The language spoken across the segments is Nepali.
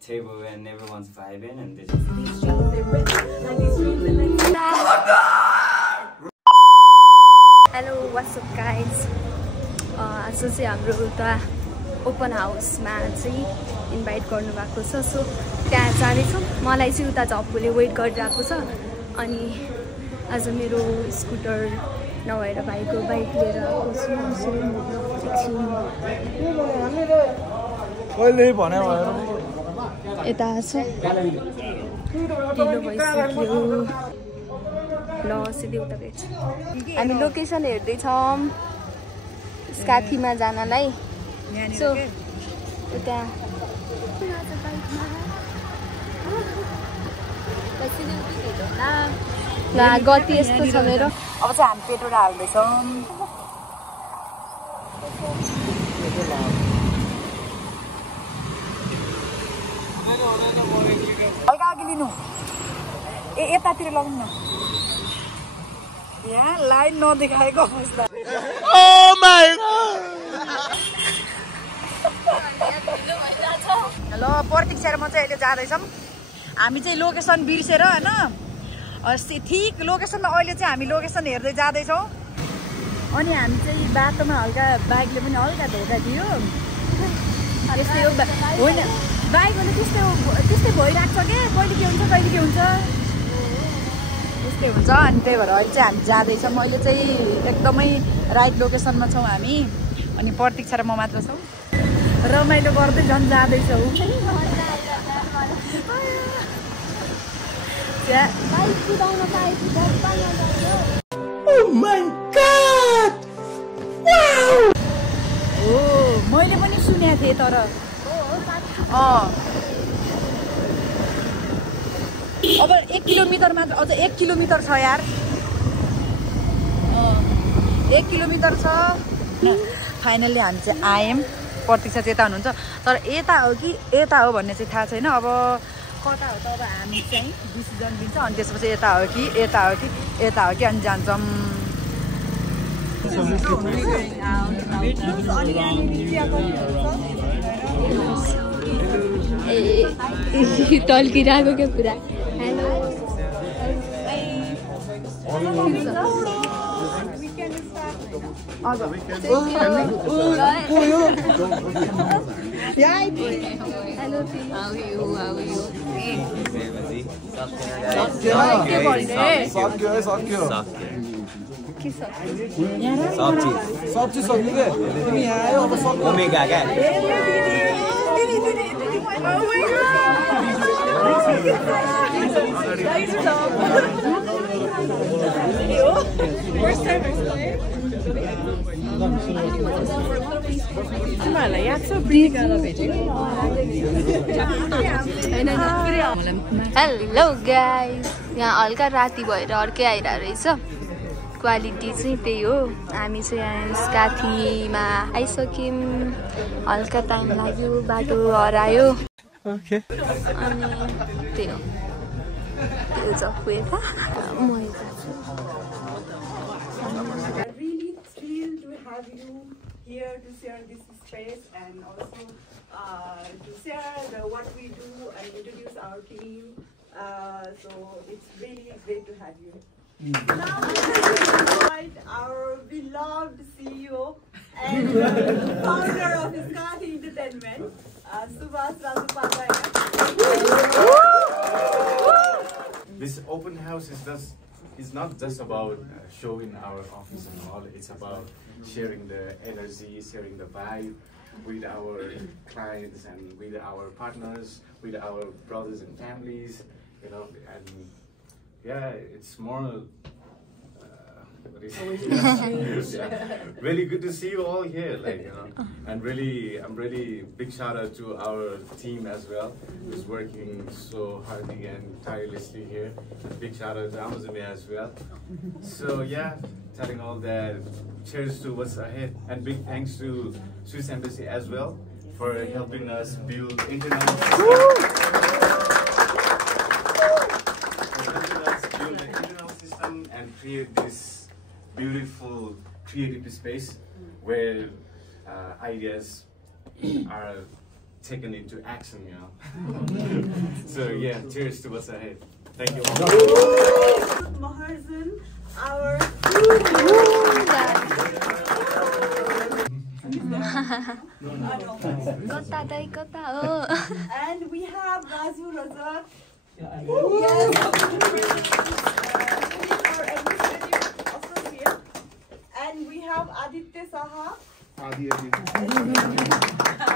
Table and everyone's vibing and this. Hello, what's up guys? आज चाहिँ हाम्रो एउटा ओपन हाउसमा चाहिँ इन्भाइट गर्नुभएको छ, सो त्यहाँ जाँदैछौँ। मलाई चाहिँ उता झप्पुले वेट गरिरहेको छ, अनि आज मेरो स्कुटर नभएर भाइको बाइक लिएर आएको छु। यता छ ढिलो भइसक्यो। ल सिधै उता भेट्छ। हामी लोकेसन हेर्दैछौँ स्काथीमा जानलाई। सो उता ल गति यस्तो छ मेरो। अब चाहिँ हामी पेट्रोल हाल्दैछौँ। हल्का अघि लिनु। यतातिर लगाउनु न। यहाँ लाइन नदेखाएको अवस्था। हेलो, प्रतीक्षा र म चाहिँ अहिले जाँदैछौँ। हामी चाहिँ लोकेसन बिर्सेर होइन, ठिक लोकेसनमा अहिले चाहिँ हामी लोकेसन हेर्दै जाँदैछौँ। अनि हामी चाहिँ बाटोमा हल्का बाइकले पनि हल्का धोका दियो। त्यस्तै हो होइन, बाइकहरूले त्यस्तै भइरहेको छ क्या, कहिले के हुन्छ कहिले के हुन्छ त्यस्तै हुन्छ। अनि त्यही भएर अहिले चाहिँ हामी जाँदैछौँ। अहिले चाहिँ एकदमै राइट लोकेसनमा छौँ हामी। अनि प्रतीक्षा र म मात्र छौँ, रमाइलो गर्दै झन् जाँदैछौँ। मैले पनि सुनेको थिएँ तर अब 1 किलोमिटर मात्र, अझ 1 किलोमिटर छ यार। 1 किलोमिटर छ। फाइनल्ली हामी चाहिँ आयौँ। प्रतीक्षा चाहिँ यता हुनुहुन्छ, तर यता हो कि यता हो भन्ने चाहिँ थाहा छैन। अब कता हो त अब हामी चाहिँ डिसिजन लिन्छ। अनि त्यसपछि यता हो कि यता हो कि यता हो कि अनि जान्छौँ। टल्किरहेको क्या पुरा। सब चीज सक्यो तिमी यहाँ आयो अब सक्यो ओमेगा क्या तिमीहरूलाई याद छ प्रियकालाई भेटेको? हेलो गाइस, यहाँ हल्का राति भएर अर्कै आइरहेको रहेछ। क्वालिटी चाहिँ त्यही हो। हामी चाहिँ यहाँ स्काथीमा आइसक्यौँ। हल्का टाइम लाग्यो, बाटो हरायो। अनि त्यही हो, त्यो जग्गा यता म यता छु। Really thrilled to have you here to share this space and also to share what we do and introduce our team. So it's really great to have you. Now let's invite our beloved CEO and founder of Skathi Entertainment, Subhash Rajapadaya. This open house is not just about showing our office and all. It's about sharing the energy, sharing the vibe with our clients and with our partners, with our brothers and families, you know. And yeah, it's more. Really good to see you all here, like, you know, and I'm really big shout out to our team as well, who's working so hardly and tirelessly here. Big shout out to Amazon as well. So yeah, telling all that, cheers to what's ahead, and big thanks to Swiss Embassy as well for helping us build international system and create this beautiful creative space where ideas are taken into action, you know. So yeah, cheers to what's ahead. Thank you all. Maharzan, our and we have Raju Razak. Yes. Our administrative associate. And we have Aditya Saha.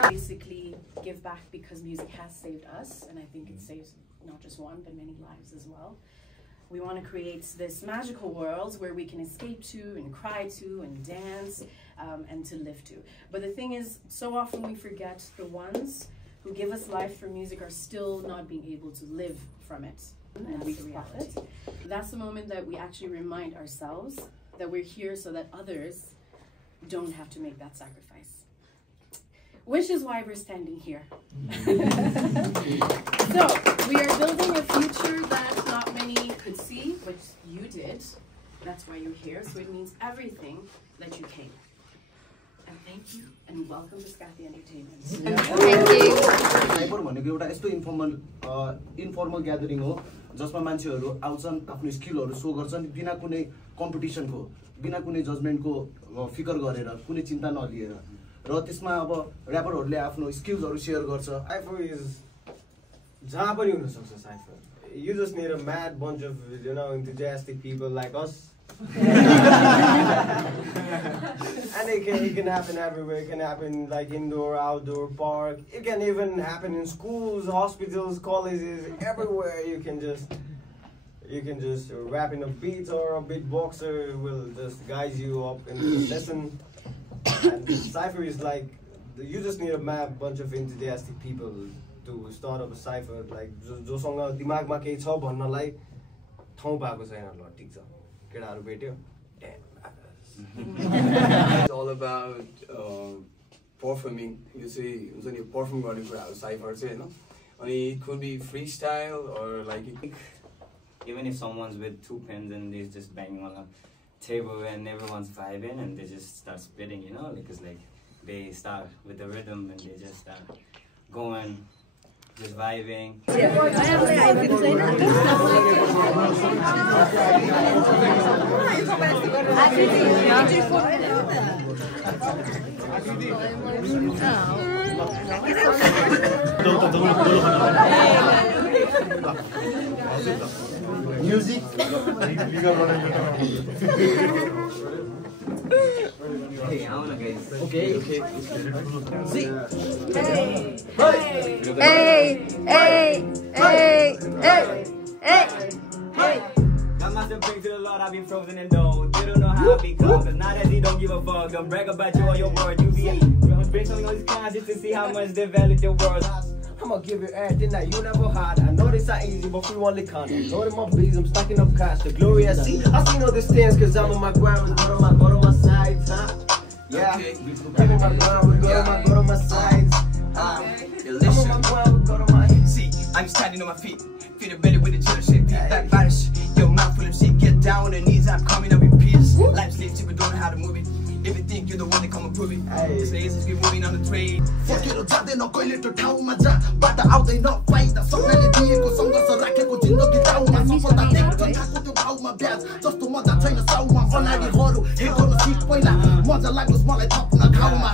Basically give back because music has saved us, and I think it saves not just one but many lives as well. We want to create this magical world where we can escape to and cry to and dance and to live to. But the thing is, so often we forget the ones who give us life for music are still not being able to live from it and reach reality. That's the moment that we actually remind ourselves that we're here so that others don't have to make that sacrifice. Which is why we're standing here. So, we are building a future that not many could see, which you did. That's why you're here. So it means everything that you came. And thank you, and welcome to Skathi Entertainment. Thank you. Cipher भनेको एउटा यस्तो इन्फर्मल ग्यादरिङ हो जसमा मान्छेहरू आउँछन् आफ्नो स्किलहरू सो गर्छन् बिना कुनै कम्पिटिसनको बिना कुनै जजमेन्टको फिकर गरेर कुनै चिन्ता नलिएर र त्यसमा अब र्यापरहरूले आफ्नो स्किल्सहरू शेयर गर्छ साइफर इज जहाँ पनि हुन सक्छ cipher you just need a mad bunch of enthusiastic people like us and it can happen everywhere. It can happen like indoor, outdoor, park. It can even happen in schools, hospitals, colleges, everywhere. You can just rap in a beat, or a beatboxer will just guide you up in the lesson. And cypher is like you just need a mad bunch of enthusiastic people to start up a cypher. Like जोसँग दिमागमा केही छ भन्नलाई ठाउँ पाएको छैन ल ठीक छ केटाहरु भेट्यो It's all about performing. You see, you perform गर्ने कुराहरु cypher चाहिँ हैन अनि it could be freestyle or like even if someone's with two pens and they're just banging on a table and everyone's vibing and they just start spitting, you know, because like they start with the rhythm and they just start going, just vibing. Music Okay, I wanna guys. Okay. Got myself bring to the Lord, I be frozen in dough. They don't know how I be close, cause now that they don't give a fuck. Don't brag about you or your word. You be bring something on these clowns just to see how much they value your words. I'ma give you everything that you never had. I know this ain't easy, but we want the content. Loading my beats, I'm stacking up cash. The glory I see all this things, cause I'm on my grind. Go to my sides, huh? Yeah, giving my grind, go to my sides. I'm on my grind, go to my see, I'm standing on my feet. Feel the belly with the jelly shit. Back virus, your mouth full of shit. Get down on the knees, I'm coming up in peace. Life sleep, people don't know how to move it. If you think you're the one that come and prove it, this lazy keep moving on the train. Fuck it, जाँदैन कहिले त्यो ठाउँमा जा बाटा आउँदैन फाइदा सबैले दिएको सङ्घर्ष राखेको जिन्दगी दाउमा सफलता देख्छ खाएको त्यो भाउमा ब्याज जस्तो मजा छैन साउमा अनाडीहरू हेर गर्न सिक पहिला मजा लाग्योस् मलाई थप्न खाउमा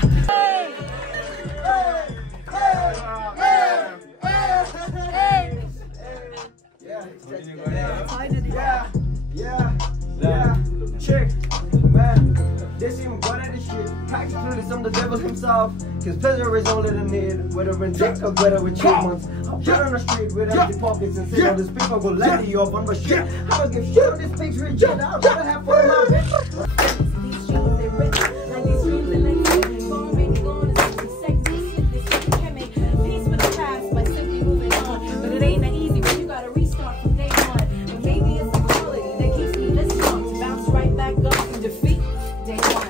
Check, man. They seem good at this shit. Practically, I'm the devil himself. Cause pleasure is all that I need. Whether in dick or whether with chipmunks. I'm shit on the street with empty pockets and say all this people go let you up on my shit. I don't give shit on this picture. I'd rather have fun in my bitch. These streets, they rich. Like these streets, they like phone make going to sexy. This shit can make peace with the past by simply moving on. But it ain't that easy when you gotta restart from day one. But maybe it's the quality that keeps me this strong to bounce right back up from defeat day one.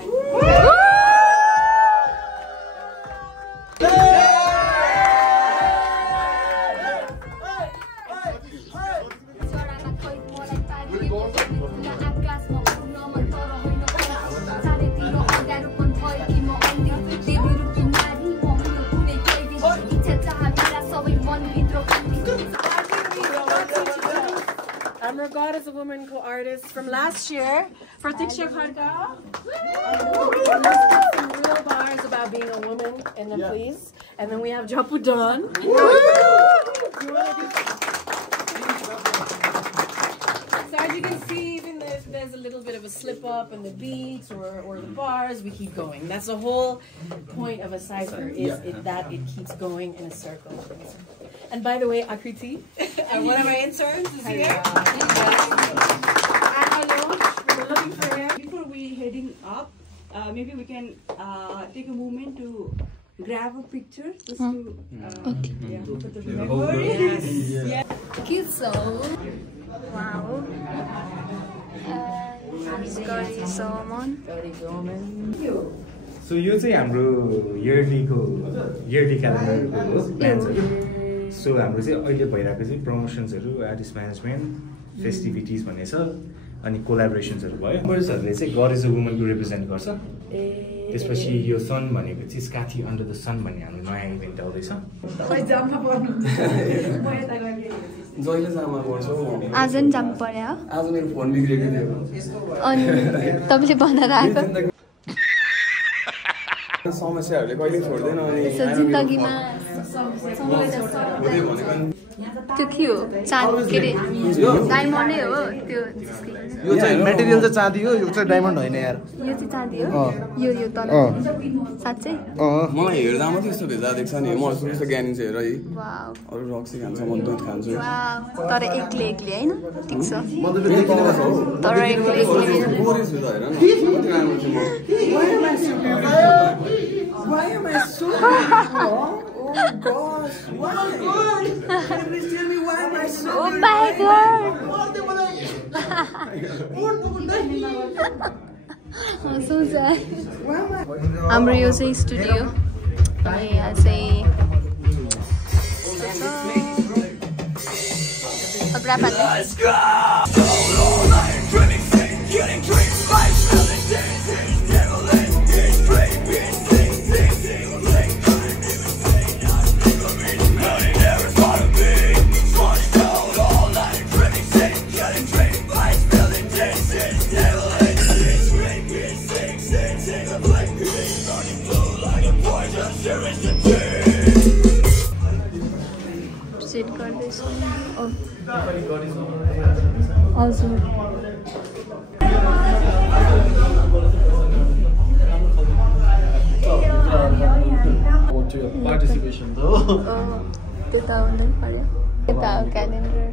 is a woman co-artist from last year, Pratiksha Kharka. Some real bars about being a woman in the police. And then we have Japu Don. So as you can see, even if there's a little bit of a slip up in the beats or the bars, we keep going. That's the whole point of a cipher, is that it keeps going in a circle. And by the way, Akriti, one of my interns is here. And Alok, we're looking for him. Before we heading up, maybe we can take a moment to grab a picture just to put the memory. Yes. So, wow. So यो चाहिँ हाम्रो yearly क्यालेन्डरको प्लान छ। सो हाम्रो चाहिँ अहिले भइरहेको चाहिँ प्रमोसन्सहरू, आर्टिस्ट म्यानेजमेन्ट, फेस्टिभिटिज भन्ने छ, अनि कोलाबोरेसन्सहरू भयो। मेम्बर्सहरूले चाहिँ गड इज अ वुमनको रिप्रेजेन्ट गर्छ। त्यसपछि यो सन भनेको चाहिँ स्काथी अन्डर द सन भन्ने हाम्रो नयाँ इभेन्ट आउँदैछ। जहिले जामा पर्छ आज नि जानु पर्यो। आज मेरो फोन बिग्रेको थियो अनि तपाईले बनाएर आएको समस्याहरूले कहिले छोड्दैन। अनि जिन्दगीमा त्यो थियो चाँदी के अरे डायमन्डै हो त्यो। यो चाहिँ मेटेरियल चाहिँ चाँदी हो, यो चाहिँ डायमन्ड होइन यार। यो चाहिँ चाँदी हो, यो तल साँच्चै मलाई हेर्दा मात्रै यस्तो भेजा देख्छ नि। म यस्तो ज्ञानी चाहिँ हेर है, अरू रक्सी खान्छ, म दुध खान्छु। तर एक्लै हैन, ठिक छ। तर एक्लै बोरिस हुँदा हेर न कति राम्रो छु म। Why am I so oh gosh, why? Please tell me why am I so Oh my god. So sad. हाम्रो यो चाहिँ स्टुडियो अनि यहाँ चाहिँ अब ऱ्याप सेट गर्दैछु। हजुर पार्टिसिपेसन त हो त्यो त हुनै पर्यो। यता हो क्यालेन्डर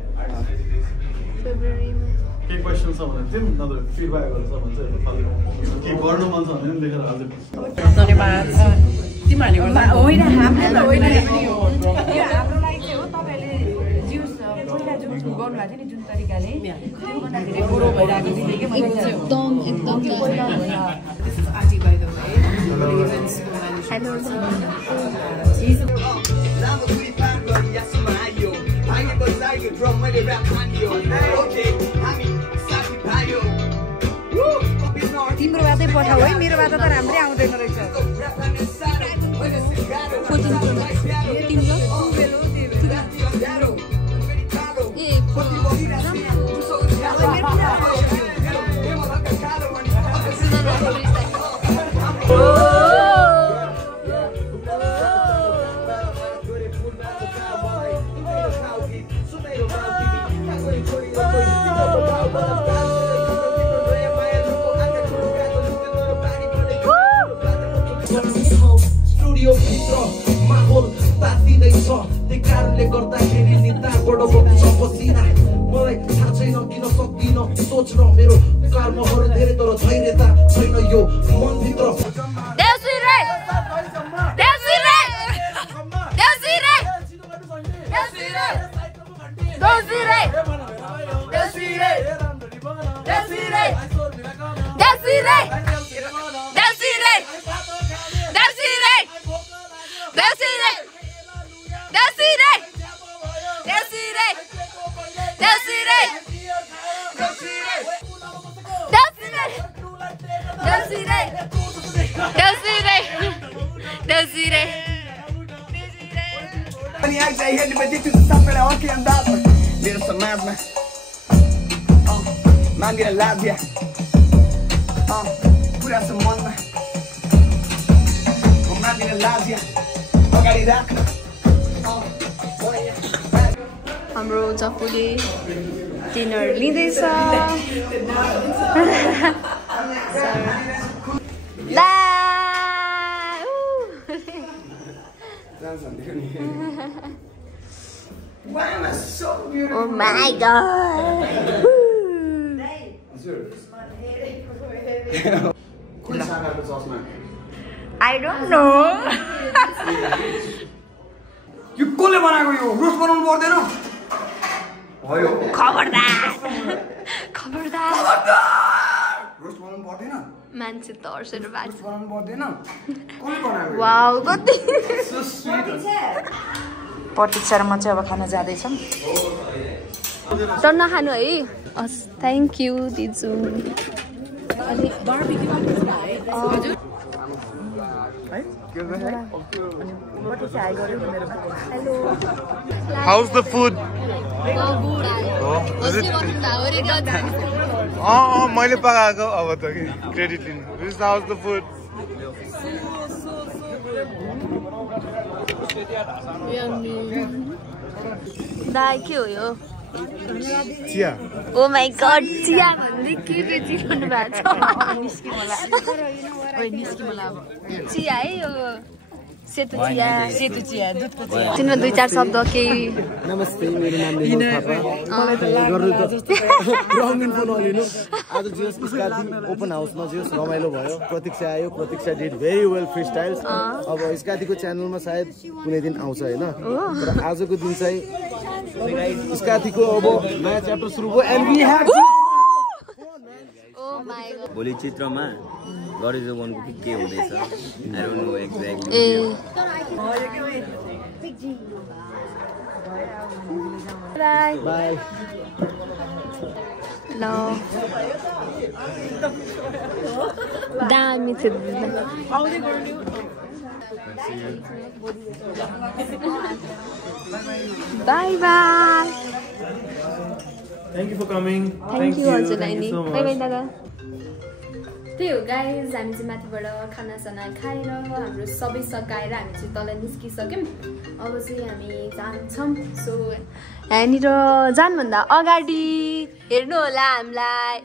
फेब्रुअरीमा। के क्वेसन छ भने चाहिँ नत्र फिडब्याकहरू छ भने चाहिँ के गर्न मन छ भने पनि देखेर हाल्दै। धन्यवाद। तिमीहरूले होइन हाम्रो त होइन यो हाम्रो लागि चाहिँ हो। तपाईँहरूले जिउस पहिला जुन गर्नुभएको थियो नि जुन तरिकाले त्यो गर्दाखेरि ग्रो भइरहेको थियो कि मैले एकदम This is Adi, by the way. Hello तिम्रो बातै पठाऊ है, मेरो बात त राम्रै आउँदैन रहेछ। माहौल तातिँदैछ, त्यही कारणले गर्दाखेरि निताबाट बग्छ पसिना। मलाई थाहा छैन किन सक्दिनँ सोच्न, मेरो कर्महरू धेरै तर धैर्यता छैन यो मनभित्र। मेरो समाजमा मान्दिन लाजिया पुरा छ मनमा मान्दिन लाजिया अगाडि राख्न हाम्रो जपुले डिनर लिँदैछ Oh my god! I don't know. यो कसले बनाएको यो रोस्ट बनाउनु पर्दैन भयो खबरदार खबरदार रोस्ट बनाउनु पर्दैन मान्छे तर्सेर बाँच्छ बनाउनु पर्दैन कसले बनाएको वाउ कति सो स्वीट प्रतीक्षा र म चाहिँ अब खान जाँदैछौँ तर नखानु है हस् थ्याङ्क यू दिजु How's the food? मैले पकाएको अब त क्रेडिट लिनु how's the food? दाइ के हो यो चिया ओ माई गड चिया भन्दै के बेचिरहनु भएको छ चिया है यो सेतो चिया दुधको चिया तिम्रो 2-4 शब्द केही नमस्ते मेरो नाम निलो थापा ग्राउन्ड इन्फो नलिनु आज जियोस स्कार्दी ओपन हाउसमा जियोस रमाइलो भयो प्रतीक्षा आयो प्रतीक्षा did very well free styles अब स्कार्दीको च्यानलमा सायद कुनै दिन आउँछ हैन तर आजको दिन चाहिँ स्कार्दीको अब नयाँ च्याप्टर सुरु भयो एन्ड वी ह्याभ भोलि चित्रमा गरिजोनको के हुँदैछ आई डोन्ट नो एक्ज्याक्टली बाइ ल दामी थियो bye bye Thank you for coming. Thank you हजुरलाई नि बाई बाई दादा त्यही हो गाइज हामी चाहिँ माथिबाट खानासाना खाएर हाम्रो सबै सकाएर हामी चाहिँ तल निस्किसक्यौँ अब चाहिँ हामी जान्छौँ सो यहाँनिर जानुभन्दा अगाडि हेर्नु होला हामीलाई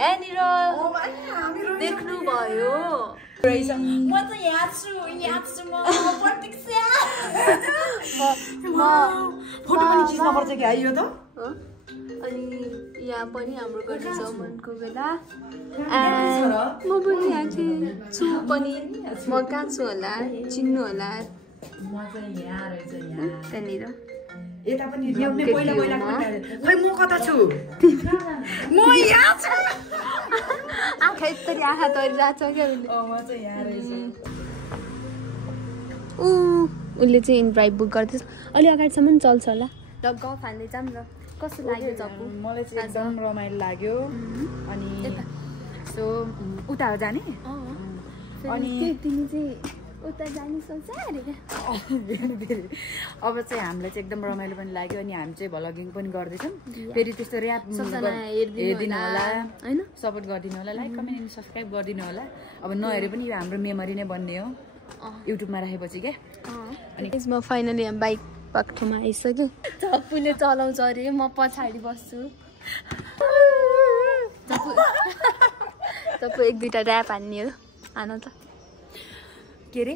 यहाँनिर देख्नुभयो म चाहिँ यहाँ छु म प्रतीक्षा फोटो पनि खिच्न पर्छ कि आइयो त अनि यहाँ पनि हाम्रो गरिजमनको बेला म पनि यहाँ छु पनि म कहाँ छु होला चिन्नु होला त्यहाँनिर यता पनि पहिला खै म कता छु म यहाँ छु आँखा यत्तरी आँखा तरिरहेको छ क्या म चाहिँ यहाँ रहेछु उसले चाहिँ इन्ड्राइभ बुक गर्दैछ अलि अगाडिसम्म चल्छ होला ल गफ हाल्दै जाऊँ र कस्तो लाग्यो जप्पु मलाई चाहिँ एकदम रमाइलो लाग्यो अनि सो उता हो जाने अनि तिमी चाहिँ उता जाने सोच अरे अब चाहिँ हामीलाई चाहिँ एकदम रमाइलो पनि लाग्यो अनि हामी चाहिँ भ्लगिङ पनि गर्दैछौँ फेरि त्यस्तो ऱ्याप हेरिदिनु होला होइन सपोर्ट गरिदिनु होला लाइक कमेन्ट एन्ड सब्सक्राइब गरिदिनु होला अब नहेरे पनि यो हाम्रो मेमोरी नै बन्ने हो युट्युबमा राखेपछि क्या अनि म फाइनली यहाँ बाइक पाएको ठाउँमा आइसक्यो जप्पुले चलाउँछ अरे म पछाडि बस्छु जप्पु 1-2टा ऱ्याप हान्ने हो हान त के अरे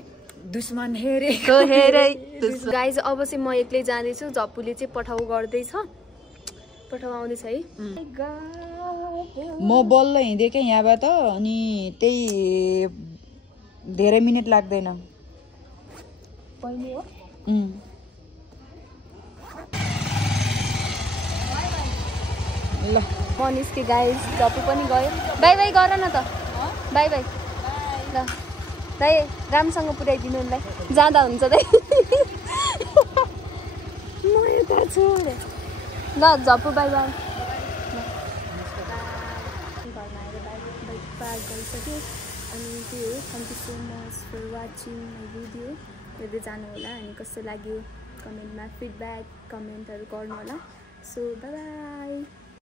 दुश्मन हेरे गाइज अब चाहिँ म एक्लै जाँदैछु जप्पुले चाहिँ पठाउ गर्दैछ पठाउ आउँदैछ है म बल्ल हिँडेँ क्या यहाँबाट अनि त्यही धेरै मिनट लाग्दैन पहिले हो ल म निस्केँ गाइज जप्पु पनि गयो बाई बाई गर न त बाई बाई ल दाइ राम्रोसँग पुऱ्याइदिनु उसलाई जाँदा हुन्छ दाइ म यता छु ल झप्पु बाई बाई घरमा आएर बाइक पार्क गरिसक्यो अनि त्यही हो thank you so much for watching my video हेर्दै जानु होला अनि कस्तो लाग्यो कमेन्टमा फिडब्याक कमेन्टहरू गर्नु होला सो बाई बाई।